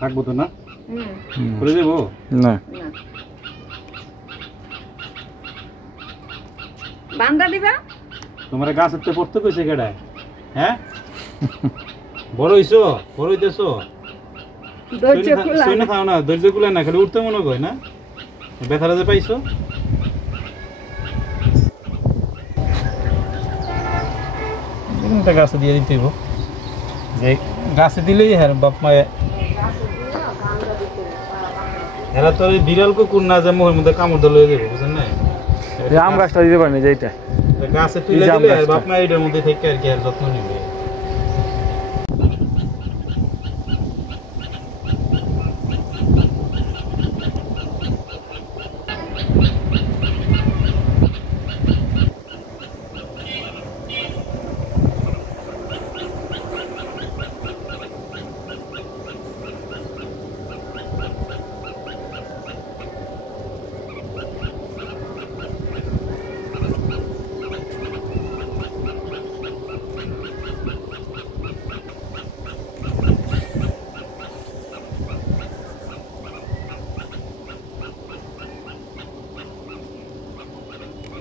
থাকবো তো না করে দেবো না বান্দা দিবা তোমার গাছের তো পড়তে কইছে কেডায় হ্যাঁ বড় হইছো বড় হইতেছো ধৈর্য কুলা শুনে খাও না ধৈর্য কুলা না খালি উঠতে মনে কয় না ব্যথাটা যে পাইছো গাছে দিয়ে দিতে হইব যে গাছে দিলেই হ্যাঁ বাপ মায়ে এরা তো ওই বিড়াল কুকুর না যে মোহের মধ্যে কামড় ধরে লয়ে দেবো বুঝেন না আম গাছটা দিতে পারেনি যেটা গাছে তুলে দিলে আর বাপ মা এটার মধ্যে থেকে আর কি আর যত্ন নিবে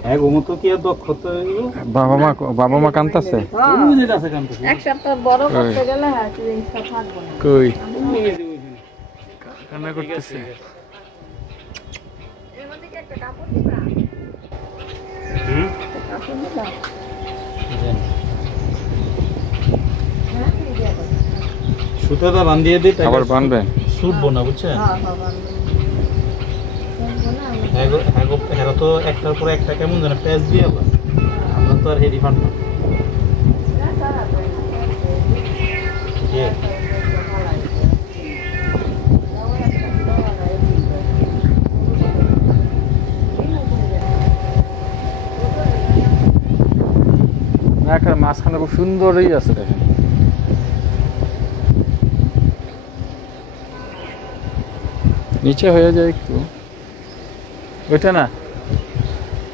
হ্যাঁ ঘুমতো কি আর দক্ষতা বাবা মা কাঁদতেছে এক সপ্তাহ বড় করতে গেলে হ্যাঁ জিনিসটা থাকবো না কই কান্না করতেছে এর মধ্যে কি একটা কাপড় দিবা কাপড় দিবা হ্যাঁ দিয়ে দাও সুতোটা বাঁধিয়ে দিই আবার বানবেন ছুটবো না বুঝছেন হ্যাঁ বান্দা হ্যাঁ তো একটার পর একটা কেমন যেন প্যাচ দিয়ে আবার আমরা তো আর হেডি ফান্ড না একটা মাঝখানে খুব সুন্দরই আছে দেখেন নিচে হয়ে যায় একটু ওইটা না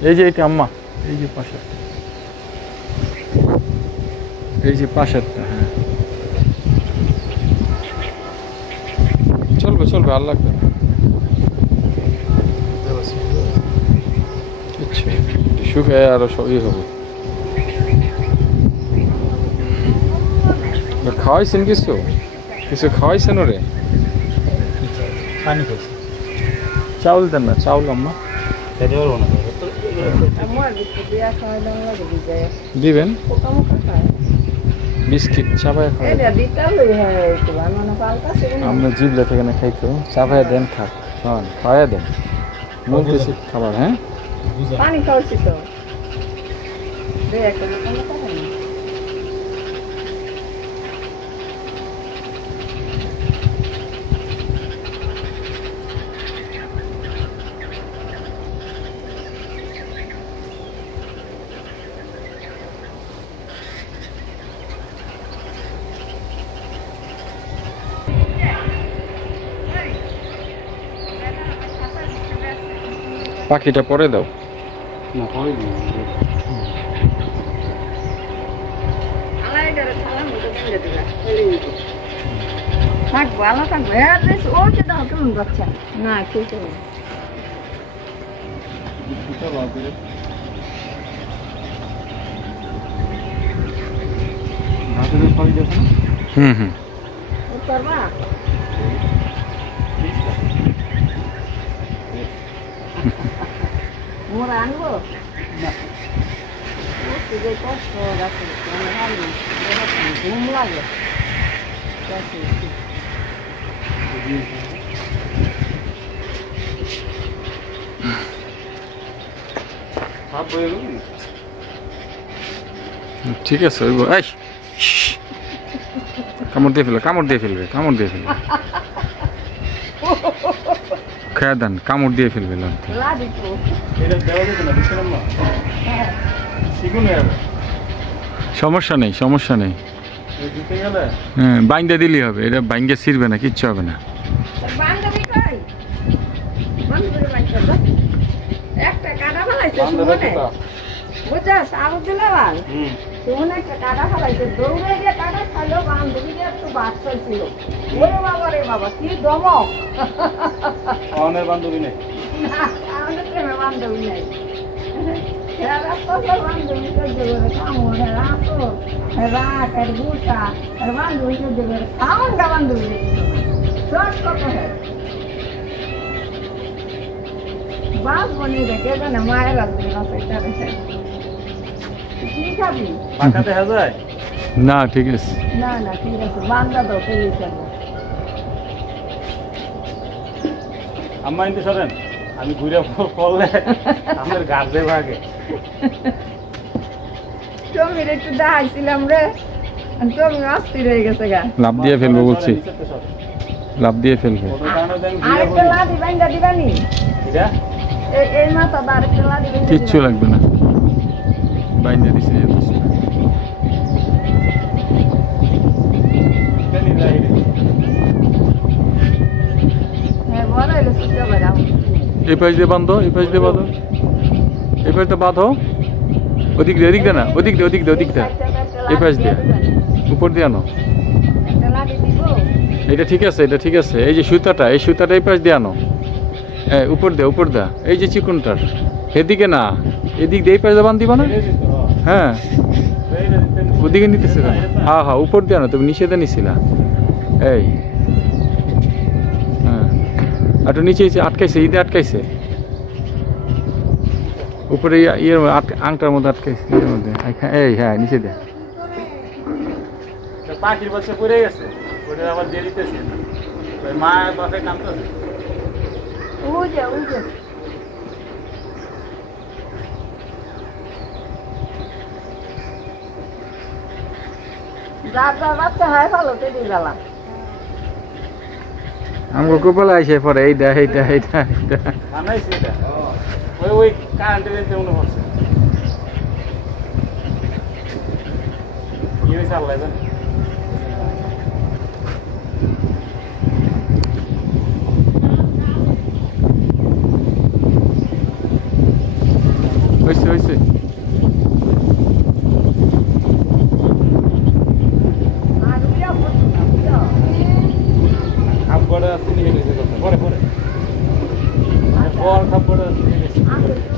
এই যে এটা আম্মা এই যে পাশে এই যে পাশেরটা হ্যাঁ চলবে চলবে আর লাগবে না কিচ্ছু শুকায় আরো সবই হবে খাওয়াইছেন কিছু কিছু খাওয়াইছেন ওরে পানি খাইছি চাউল দেন না চাউল আম্মা খেতে পারবো না আমার বিয়া খাওয়াইলাম লাগে বিজয় দিবেন পোকা মোকা খায় বিস্কিট চাপায় খাওয়া এটা দিতালই হয় একটু বানানো পাল্টা সেগুলো আমরা জিবলা থেকে না খাইতো চাপায় দেন খাক হন খাওয়া দেন বলতেছি খাবার হ্যাঁ পানি খাওয়াচ্ছি তো দে একটা পোকা মোকা খায় না পাখিটা পরে দাও না পরে দিই আলাইটারে খালাম তো কেন দিলা থাকবো আলা থাকবো হ্যাঁ ওইটা দাও কেমন বাচ্চা না খেতে হবে হুম করবা মোরা আনবো না যে কষ্ট রাখে ঘুম লাগে ঠিক আছে ওই এই কামড় দিয়ে ফেলবে কামড় দিয়ে ফেলবে কামড় দিয়ে ফেলবে খেয়ে দেন কামড় দিয়ে ফেলবে সমস্যা নেই সমস্যা নেই হ্যাঁ বাইন্দা দিলেই হবে এটা বাইঙ্গে ছিঁড়বে না কিচ্ছু হবে না একটা কাটা ফেলাইছে বুঝছস আলু দিলে ভাল হুম তুমি একটা কাটা খাইছে দৌড়ে গিয়ে কাটা খাইলো বান্ধবী দিয়ে একটু বাদ চলছিল ওরে বাবা রে বাবা কি দমক অনের বান্ধবী নেই না আমাদের প্রেমে বান্ধবী নাই এরা কত বান্ধবী সহ্য করে কামড় রাখো রাখ আর গুটা আর বান্ধবী সহ্য করে খাওয়ান গা বান্ধবী চট কত হয় বাস বনিয়ে দেখে না মায়ের আসবে না সেটা দেখে কি খাবি পাকা দেখা যায় না ঠিক আছে না না ঠিক আছে বান্দা দাও পেয়ে যাবো আম্মা ইনতে সরেন আমি ঘুরে করলে আমাদের গাছে ভাগে টমির একটু দেখাইছিলাম রে টমি অস্থির হয়ে গেছে গা লাভ দিয়ে ফেলবো বলছি লাভ দিয়ে ফেলবো আরেকটা লাদি বাইন্দা দিবানি এটা এই মাথা দা আরেকটা লাদি বাইন্দা কিচ্ছু লাগবে না বাইন্দা দিছে যথেষ্ট। হ্যাঁ বড় হইলো সুস্থ করে এই পাশ দিয়ে বাঁধো এই পাশ দিয়ে বাঁধো এই পাশ দিয়ে বাঁধো ওদিক দিয়ে ওদিক দিয়ে না ওদিক দিয়ে ওদিক দিয়ে ওদিক দিয়ে এই পাশ দিয়ে উপর দিয়ে আনো একটা লাদি দিব এটা ঠিক আছে এটা ঠিক আছে এই যে সুতাটা এই সুতাটা এই পাশ দিয়ে আনো হ্যাঁ উপর দে উপর দা এই যে চিকনটার এদিকে না এদিক দিয়ে এই পাশ দিয়ে বাঁধ দিবা না হ্যাঁ ওদিকে নিতেছে কেন? হ্যাঁ হ্যাঁ উপর দিয়ে আনো তুমি নিষেধে নিছিলা এই হ্যাঁ একটু নিচে এসে আটকাইছে ঈদে আটকাইছে উপরে ইয়ের আংটার মধ্যে আটকাইছে এর মধ্যে এই হ্যাঁ নিচে দে পাখির বাচ্চা পড়ে গেছে ওটা আবার দিয়ে দিতেছে ওই মা বাপে কামতেছে ওই যে যার বাচ্চা হয় ভালো তে দিয়ে গেলাম আমাকে কপালে আইসে পরে এইটা এইটা এইটা এইটা বানাইছে এটা ওই কারেন্টের এতে মনে হচ্ছে কি হয়েছে আল্লাহ জানে হয়েছে হয়েছে আর উইয়া পড়তো না বুঝছো খাপড়ে আছে নিয়ে গেছে কথা পরে পরে বল খাপড়ে আছে নিয়ে গেছে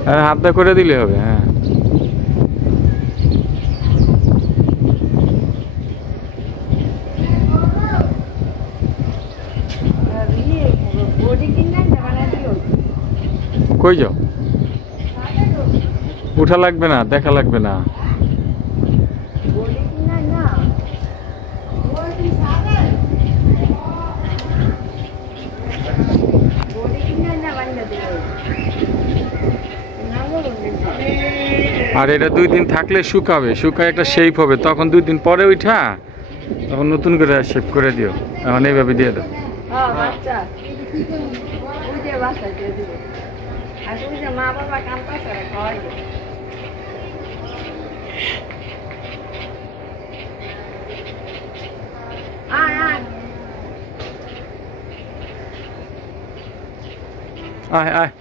হ্যাঁ হাতটা করে দিলে হবে হ্যাঁ আর ইয়ে বডি কিনা বানা দিও কই যাও উঠা লাগবে না দেখা লাগবে না বডি কিনা না বডি সাদা বডি কিনা না বানা দিও না বলুন আর এটা 2 দিন থাকলে শুকাবে শুকায় একটা শেপ হবে তখন 2 দিন পরে উঠা তখন নতুন করে শেপ করে দিও এখন এইভাবে দিয়ে দাও হ্যাঁ বাচ্চা ওই যে বাচ্চা দিয়ে দিব আর ওই যে মা বাবা কাম করছে খাওয়াই দেবে আয় আয় আয় আয়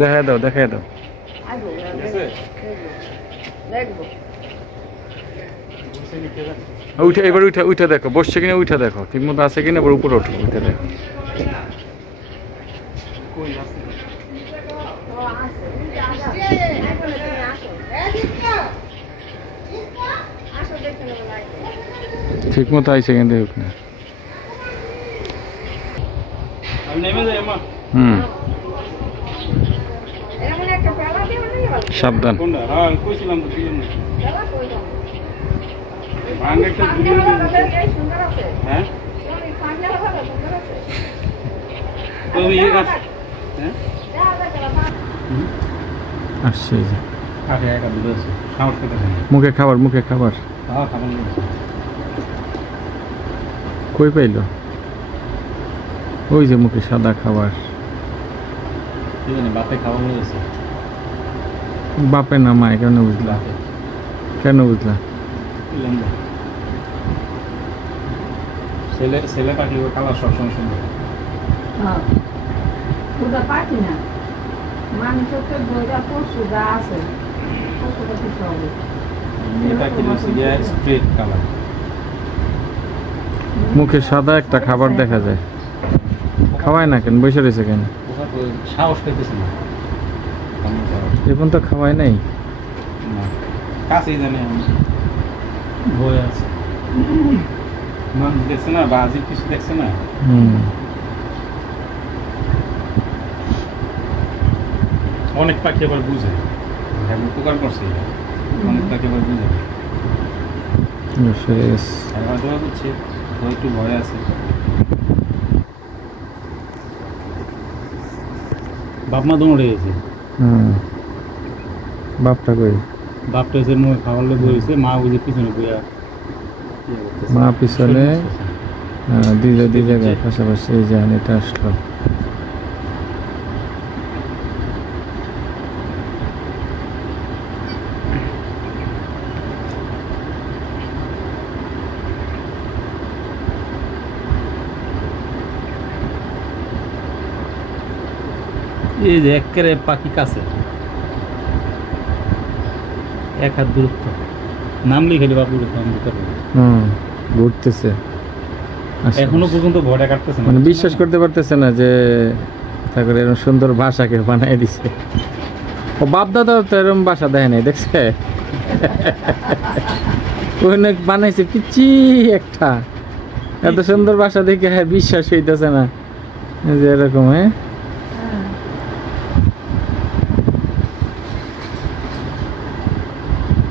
দেখা দাও দেখা দাও আইবো গেছে? দেখবো বুঝছে নিতে যাচ্ছে উঠে এবার উঠে উঠে দেখো বসছে কিনা উঠে দেখো ঠিক মতো আছে কিনা এবার উপরে ওঠো উঠে দেখো কই আছে ও আসো আসো এখন তুমি আসো আসো দেখতে নেবো লাগবে ঠিক মতো আইসে কিন্তু উঠ না আমি নেমে যাই আম্মা হুম এমন একটা পেলা দিয়ে নিয়ে গেল সাবধান কোনটা হ্যাঁ কইছিলাম তো কি পেলা কই দাও ভাঙে একটা সামনে ভিডিও হলো এই সুন্দর আছে হ্যাঁ তুমি সামনে হলো সুন্দর আছে তো ইয়ে গাছ হ্যাঁ যা যা আসছে এই যে। আগে একা দুধ আছে সাহস করতে মুখে খাবার হ্যাঁ খাবার নেই কই পাইলো ওই যে মুখে সাদা খাবার কি জানি বাপে খাবার নিয়ে গেছে বাপে না মায় কেন বুঝলা বাপে কেন বুঝলা লম্বা ছেলে পাখি খাবার সবসময় সুন্দর হ্যাঁ ওটা পাটি না মানুষের তো বইটা পশুটা আছে পশুটা কিছু হবে এই পাখির হচ্ছে গিয়া স্ট্রেট কালার। মুখে সাদা একটা খাবার দেখা যায়। খাওয়ায় না কেন, বসে রয়েছে কেন? ওরা তো সাহস পাইতেছে না। এখন তো খাওয়ায় নাই। না, কাছেই জানে ভয় আছে। মানুষ দেখছে না বা আজিব কিছু দেখছে না। অনেক পাখি আবার বুঝে, উপকার করছে, অনেক পাখি আবার বুঝে। এবার দোয়া করছে, ও একটু ভয় আছে। বাপ মা দৌড়ে গেছে। বাপটা কই? বাপটা এসে মুখে খাবার লোক হয়েছে, মা বুঝে পিছনে বইয়া মা পিছনে দুই জায়গায় পাশাপাশি। এই যে এটা আসলো। এই যে একেবারে পাখি কাছে, এক হাত দূরত্ব, নামলেই খালি বাপুর ঘুরতেছে। এখনো পর্যন্ত ভয়টা কাটতেছে না, মানে বিশ্বাস করতে পারতেছে না যে তারপরে এরকম সুন্দর বাসাকে বানাই দিছে। ও বাপ দাদাও তো এরকম বাসা দেয় নাই, দেখছে? অনেক বানাইছে পিচ্ছি একটা, এত সুন্দর বাসা দেখে বিশ্বাস হইতেছে না যে এরকম। হ্যাঁ,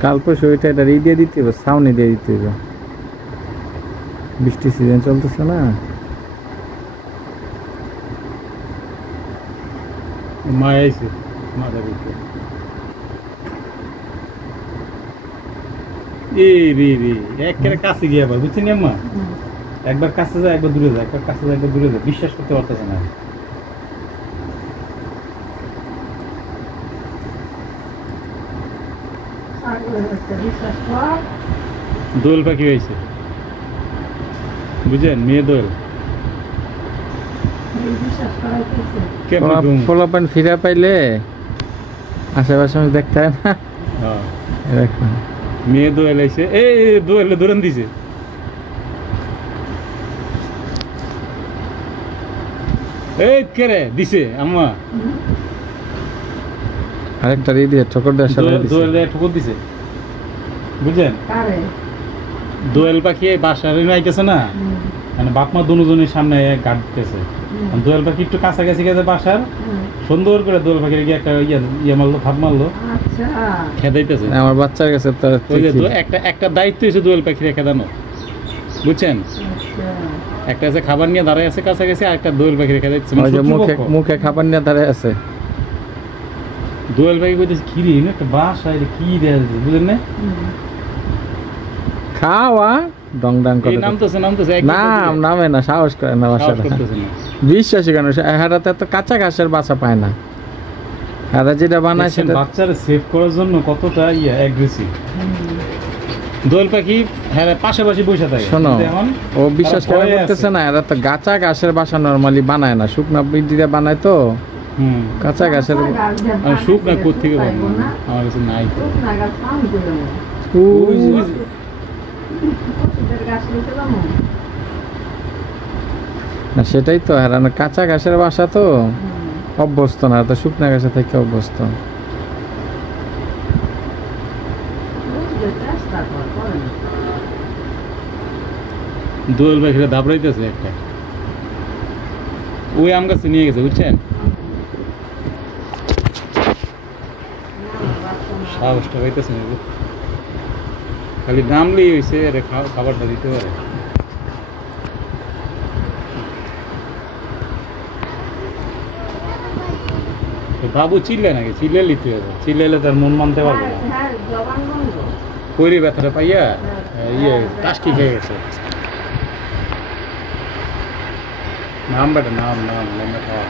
কাল পরশু ওইটা এটা দিয়ে দিতে হবে, ছাউনি দিয়ে দিতে হবে। বৃষ্টির সিজন চলতেছে না। মা আইছে, মা দাঁড়িয়েছে। একেবারে কাছে গিয়ে আবার বুঝছেন আম্মা, একবার কাছে যায় একবার দূরে যায়, একবার কাছে যায় একবার দূরে যায়, বিশ্বাস করতে পারতেছে না। দোয়েল পাখি হয়েছে, বুঝছেন? মেয়ে দোয়েল। পোলাপান ফিরা পাইলে আশেপাশে দেখতে হয় না। এরকম মেয়ে দোয়েল আইছে, এই দোয়েলে দৌড়ান দিছে। এই কেরে দিছে আম্মা, আরেকটা দিয়ে ঠোকর দেওয়ার সাথে দোয়েলে ঠোকর দিছে, বুঝছেন? দোয়েল পাখি বাসার আইতেছে না, মানে বাপ মা দুজনের সামনে গার্ড দিতেছে। দোয়েল পাখি একটু কাছাকাছি গেছে বাসার, সুন্দর করে দোয়েল পাখির গিয়ে একটা ইয়ে মারলো, ভাত মারলো, খেদাইতেছে। আমার বাচ্চার কাছে একটা দায়িত্ব হয়েছে দোয়েল পাখির খেদানো, বুঝছেন? একটা আছে খাবার নিয়ে দাঁড়ায় আছে কাছাকাছি, আর একটা দোয়েল পাখি রেখে দিচ্ছে, মুখে খাবার নিয়ে দাঁড়ায় আছে। দোয়েল পাখি বলতেছে কি রে, একটা বাসা কি দেয়া যাচ্ছে, বুঝলেন না? খাওয়া ডং ডাং করে নামতেছে নামে না, সাহস করে না বাসাটা। বিশ্বাসই কেন, হারাতে এত কাঁচা ঘাসের বাসা পায় না। হারা যেটা বানায় সেটা বাচ্চারা সেভ করার জন্য কতটা অ্যাগ্রেসিভ। দোয়েল পাখি হ্যাঁ পাশাপাশি বসে থাকে। শোনো, ও বিশ্বাস করে করতেছে না, এরা তো কাঁচা ঘাসের বাসা নরমালি বানায় না, শুকনা দিয়ে বানায় তো। কাঁচা ঘাসের শুকনা কোথেকে আমার কাছে নাই। না সেটাই তো, হারানো কাঁচা ঘাসের বাসা তো অভ্যস্ত না, তো শুকনা ঘাসে থেকে অভ্যস্ত। দোয়েল পাখিরা দাবড়াইতেছে একটা, ওই আম গাছে নিয়ে গেছে, বুঝছেন? সাহসটা পাইতেছে না, খালি নামলেই হয়েছে, খাবারটা দিতে পারে। বাবু চিল্লে নাকি? চিল্লে লিখতে হবে, চিল্লাইলে তার মন মানতে পারবে না। কইরে ব্যথাটা পাইয়া টাস্কি খেয়ে গেছে। নাম বেটা নাম খাওয়া